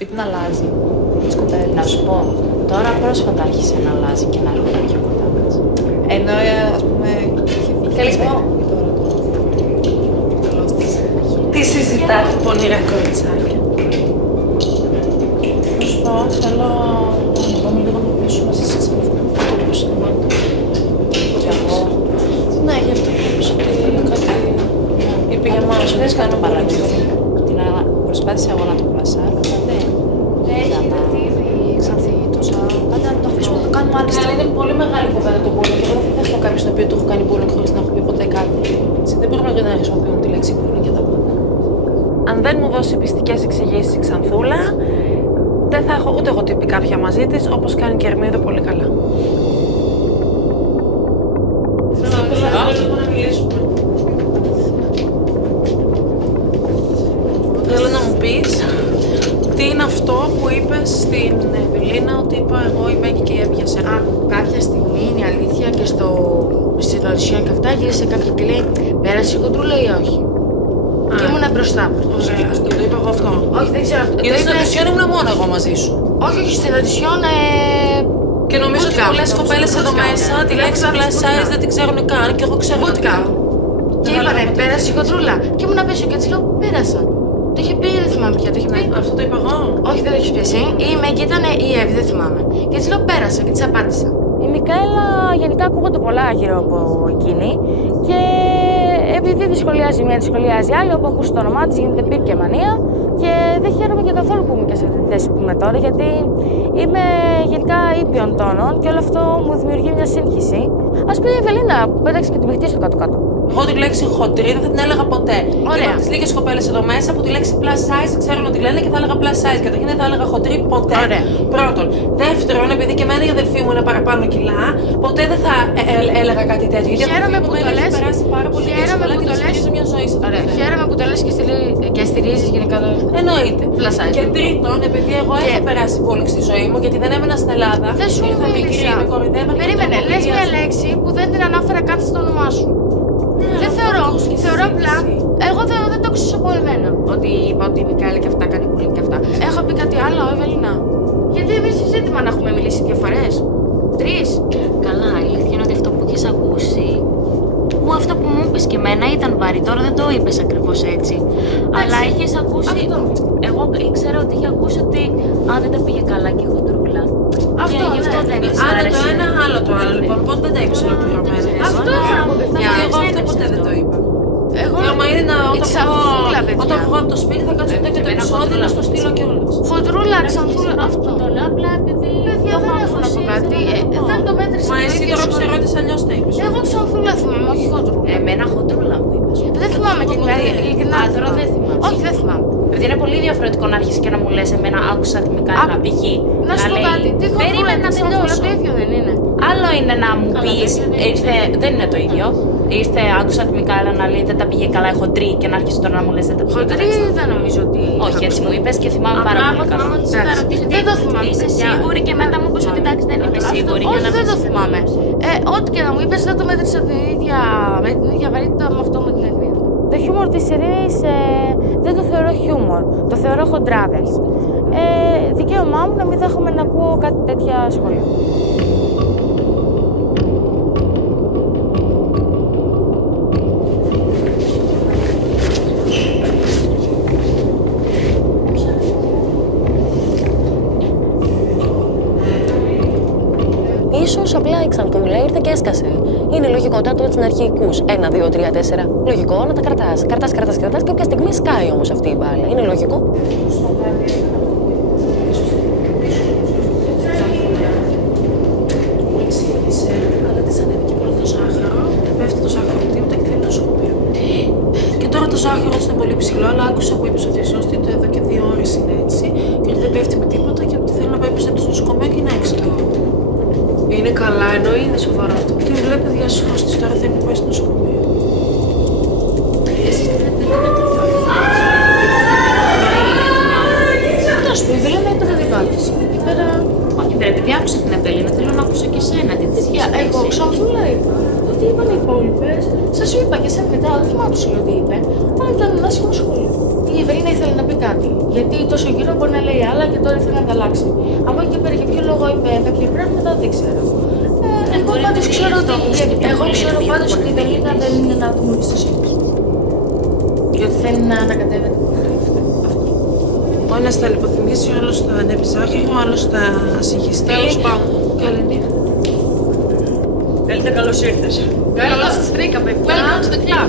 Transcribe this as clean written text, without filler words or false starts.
Σπίτι να αλλάζει τις κοπέλες. Να σου πω, τώρα πρόσφατα άρχισε να αλλάζει και να έρχονται πιο κοντά μας. Ενώ, ας πούμε, είχε φύγει. Καλησπέρα. Τι συζητάτε, πονηρά κοριτσάκια? Να σου πω, θέλω να πάμε λίγο να πίσω μαζί σας αυτό το σύντομα. Και εγώ. Ναι, γι' αυτό νομίζω ότι κάτι είπε για μόνος. Δεν κάνω παράδειγμα. Προσπάθησα εγώ να το πλασάρω, αλλά δεν. Έχει εξανθεί τόσα. Πάντα να το αφήσουμε να το κάνουμε άλλη στιγμή. Είναι πολύ μεγάλη κουβέντα το bullying. Εγώ δεν έχω κάποιον στον οποίο του έχω κάνει bullying χωρίς να έχω πει ποτέ κάτι. Δεν μπορούμε να χρησιμοποιούμε τη λέξη bullying για τα πάντα. Αν δεν μου δώσει πιστικές εξηγήσεις η Ξανθούλα, δεν θα έχω ούτε εγώ τυπικά πια μαζί της, όπως κάνει και η Ερμίδα πολύ καλά. Θέλω να μου πεις τι είναι αυτό που είπες στην Βιλίνα, ότι είπα εγώ η Μέγκη και η Εύη για σένα. Κάποια στιγμή είναι η αλήθεια και στην ορισιόν και αυτά γύρισε κάποια και λέει πέρασε η κοντρούλα ή όχι. Και ήμουν μπροστά. Και το είπα εγώ αυτό. Όχι, δεν ξέρω αυτό. Γιατί στην ορισιόν ήμουν μόνο εγώ μαζί σου. Όχι, στην ορισιόν. Και νομίζω ότι πολλές κοπέλες εδώ μέσα τη λέξη plus size δεν την ξέρουν καν και εγώ ξέρω ότι κάνω. Και είπανε πέρασε η κοντρούλα. Και ήμουν απέσιο και έτσι λέω πέρασα. Το είχε πει, δεν θυμάμαι πια. Το είχε πει. Αυτό το είπα εγώ. Όχι, δεν το έχει πει εσύ. Η Μέγκη ήταν η Εύη, δεν θυμάμαι. Και έτσι λέω πέρασα και τη απάντησα. Η Μικαέλα γενικά ακούγονται πολλά γύρω από εκείνη και επειδή τη σχολιάζει μία, τη σχολιάζει άλλη, όπου ακούσει το όνομά τη γίνεται πυρ και μανία και δεν χαίρομαι και καθόλου που είμαι και σε αυτή τη θέση που είμαι τώρα, γιατί είμαι γενικά ήπιον τόνων και όλο αυτό μου δημιουργεί μια σύγχυση. Ας πει η Ευελίνα που πέταξε και την πηχτή στο κάτω-κάτω. Εγώ τη λέξη χοντρή δεν θα την έλεγα ποτέ. Ωραία. Είμαι τις λίγες κοπέλες εδώ μέσα που τη λέξη plus size ξέρουν ότι λένε και θα έλεγα plus size. Καταρχήν δεν θα έλεγα χοντρή ποτέ. Ωραία. Πρώτον. Δεύτερον, επειδή και εμένα η αδελφή μου είναι παραπάνω κιλά, ποτέ δεν θα έλεγα κάτι τέτοιο. Γιατί Χαίρομαι που το λες. περάσει πάρα πολύ Χαίρομαι δύσκολα που και το το λες. στηρίζω μια ζωή σε αυτό. Ωραία. Χαίρομαι που το λες και στηρίζεις γενικά το. Εννοείται. Plus size. Και τρίτον, επειδή εγώ έχω περάσει πολύ στη ζωή μου, γιατί δεν έμενα στην Ελλάδα. Δεν σου ήρθα μικρή, μίλησα. με κοροϊδεύαν. Περίμενε, λες μια λέξη που δεν την ανάφερα καν στο όνομά σου. Δεν θεωρώ απλά. Εγώ δεν το άκουσα από εμένα. Ότι είπα ότι η Μικαέλα και αυτά κάνει bullying και αυτά. Έχω πει κάτι άλλο, Ευελίνα. Γιατί εμείς ζήτημα να έχουμε μιλήσει 2 φορές. 3. Καλά, η αλήθεια είναι ότι αυτό που έχεις ακούσει, που αυτό που μου είπες και εμένα ήταν βαρύ, τώρα δεν το είπες ακριβώς έτσι. Αλλά έχεις ακούσει. Αυτό. Εγώ ήξερα ότι είχε ακούσει ότι δεν τα πήγε καλά και η χοντρούλα. Αυτό, και γι' αυτό ναι. δεν της Άλλο το άρεσε. ένα, άλλο το άλλο. Λοιπόν, πότε δεν τα είπες ολοκληρωμένα. Αυτό ήθελα να πω, παιδιά. Γιατί εγώ αυτό ποτέ δεν το είπα. Εγώ. Άμα είναι να Ξανθούλα, παιδιά. όταν βγω από το σπίτι θα κάτσω και το επεισόδιο να στο στείλω κιόλας. Χοντρούλα, ξανθούλα. Αυτό. Το λέω απλά επειδή Παιδιά, το δεν έχω έχω να πω ακούσει. κάτι. Δεν το μέτρησα. Μα το εσύ ίδιο τώρα που σε σχολείο. ρώτησα αλλιώς τα είπες. Εγώ ξανθούλα θυμάμαι, όχι χοντρούλα. Εμένα χοντρούλα μου είπες. Δεν θυμάμαι και την ειλικρινά. Τώρα δεν θυμάμαι. Όχι, δεν θυμάμαι. Επειδή είναι πολύ διαφορετικό να αρχίσει και να μου λες εμένα άκουσα τη Μικαέλα π.χ. Να σου πω κάτι. Τι χοντρούλα, Περίμενα να τη ξανθούλα, τελειώσω. το ίδιο δεν είναι. Άλλο είναι να μου πεις, δεν είναι το ίδιο. Ήρθε, άκουσα τη Μικαέλα να λέει δεν τα πήγε καλά, χοντρή και να αρχίσει τώρα να μου λες δεν τα πήγε καλά. Χοντρή δεν νομίζω ότι. Όχι, έτσι μου είπες και θυμάμαι πάρα πολύ καλά. Δεν το θυμάμαι. Είσαι σίγουρη και μετά μου είπες ότι εντάξει δεν είμαι σίγουρη. Όχι, δεν το θυμάμαι. Ό,τι και να μου είπες δεν το μέτρησα με την ίδια βαρύτητα με αυτό με την Ερμίδα. Το χιούμορ της Ειρήνης δεν το θεωρώ χιούμορ, το θεωρώ χοντράδες. Δικαίωμά μου να μην δέχομαι να ακούω κάτι τέτοια σχόλια. Ίσως απλά η Ξανθούλα ήρθε και έσκασε. Είναι λογικότατο έτσι να αρχεί οικούς. 1, 2, 3, 4. Λογικό να τα κρατάς. Κρατάς και κάποια στιγμή σκάει όμως αυτή η μπάλα. Είναι λογικό. Εξήγησε, αλλά της ανέβηκε πολύ το ζάχαρο. Πέφτει το ζάχαρο από τίποτα και θέλει νοσοκομείο. Και τώρα το ζάχαρο της είναι πολύ ψηλό, αλλά άκουσα που είπε ότι σωστή το εδώ και 2 ώρες είναι έτσι. Και ότι δεν πέφτει με τίποτα και ότι θέλει να πάει πίσω στο νοσοκομείο και είναι έξυπνο. Είναι καλά, ενώ είναι σοβαρό αυτό. Την βλέπει διασώστη, τώρα θέλει να πάει στο νοσοκομείο. Να σου πω, η Βελίνα ήταν δικά της. Εκεί πέρα. Όχι, βέβαια, επειδή άκουσα την Ευελίνα, θέλω να ακούσω και εσένα τι της είχε Εγώ ξανθούλα είπα. Ότι είπαν οι υπόλοιπες. Σας είπα και σε μετά, δεν θυμάμαι τι ότι είπε. Αλλά ήταν ένα άσχημο σχόλιο. γιατί η Ευελίνα ήθελε να πει κάτι. Γιατί τόσο γύρω μπορεί να λέει άλλα και τώρα ήθελε να τα αλλάξει. Από εκεί και πέρα, για ποιο λόγο είπε κάποια πράγματα δεν ξέρω. Εγώ πάντως ξέρω ότι. Εγώ ξέρω πάντως ότι η Ευελίνα δεν είναι ένα άτομο εμπιστοσύνη. Και ότι θέλει να ανακατεύεται πολύ. Ο ένας θα λιποθυμήσει, ο άλλος θα ανέβει ζάχαρη, ο άλλος θα συγχυστεί. Τέλος πάντων. Καλή νύχτα. Έλτε, καλώς ήρθες. Καλώς σας βρήκαμε. Welcome to the club.